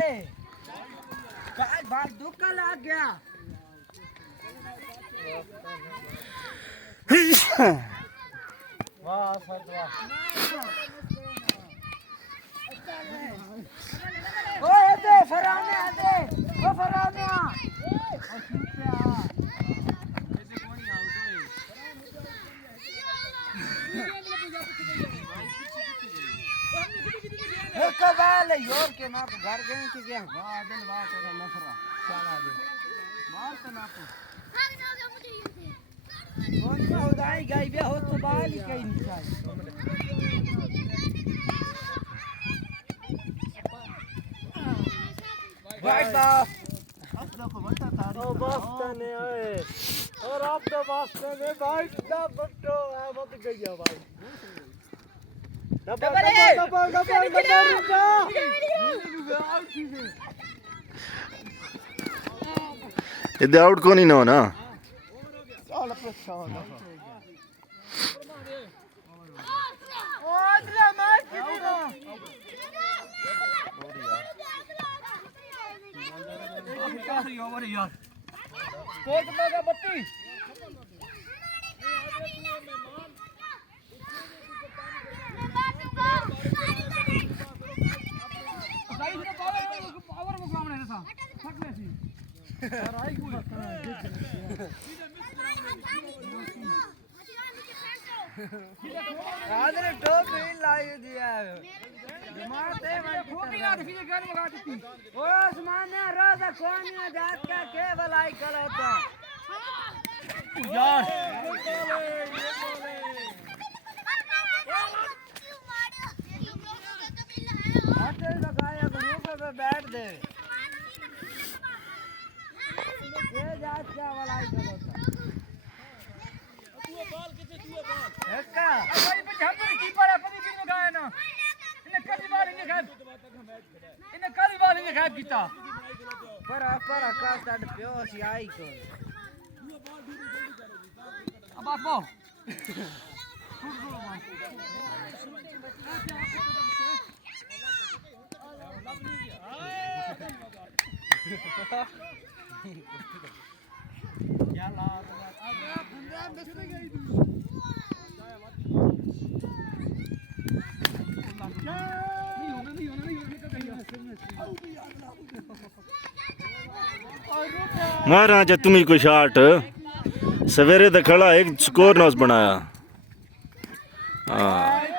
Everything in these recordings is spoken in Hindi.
वाले बाल दुक्का लग गया। वाह फतवा ओए दे फराने दे ओ फराने एक बाल योर के ना घर गए कि क्या वाह दिल वाह तेरा नफरा चला दे मार तो ना को कौन सा उदाई गई बे हो तो बाल ही कहीं नहीं चाहिए वाइट बॉल ओ बस्ताने आए और आप तो बस्ताने वाइट दा बट्टो आ मत गया भाई डबल ఇది అవుట్ కొని నో నా చాలా ప్రశాంత ఓద్లా మ్యాచ్ కిదినా ఓవర్ యార్ స్కోర్ कितना बत्ती पावर मुकाबला है ऐसा सकने सी राई को आदने टॉप नहीं लाई दिया है दिमाग ते मैं खोटी यार फिर गान में गाती थी ओ आसमान में रोज कोनिया जात का के भलाई करता यार आटे लगाया ग्रुप पे बैठ दे ये जात क्या भलाई करता तू बॉल किसे तू बॉल एक्का भाई पे हम पर कीपर है पति दिन में गया ना इन्हें कई बार इन्हें गायब किया पर आकाश तट प्यो सी आई को अब आप बो क्या ला अरे 15 मिनट में गई महाराजा तुम्हें कोई शॉट सवेरे तो खड़ा एक स्कोर नॉस बनाया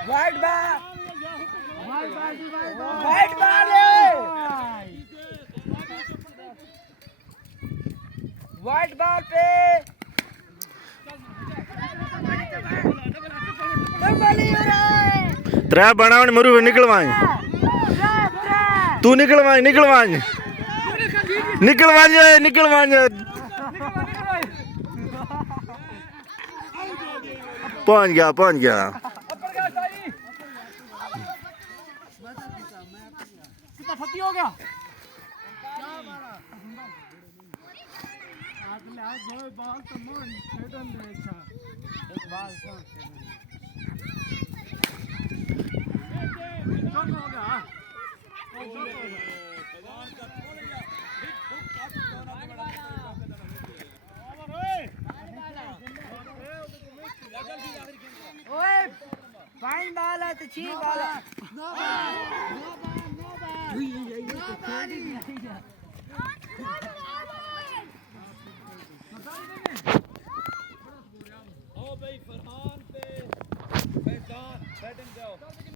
white ball white ball white ball पे त्रै बनावन मरू निकलवाए तू निकलवाए पहुंच गया कितना फती हो गया दो बाल तो मन खेडन दे अच्छा एक बाल कौन हो गया ओए फाइन बाल है तो छी बाल नो बाल ओ भाई फरहान पे फैजान बैटिंग जाओ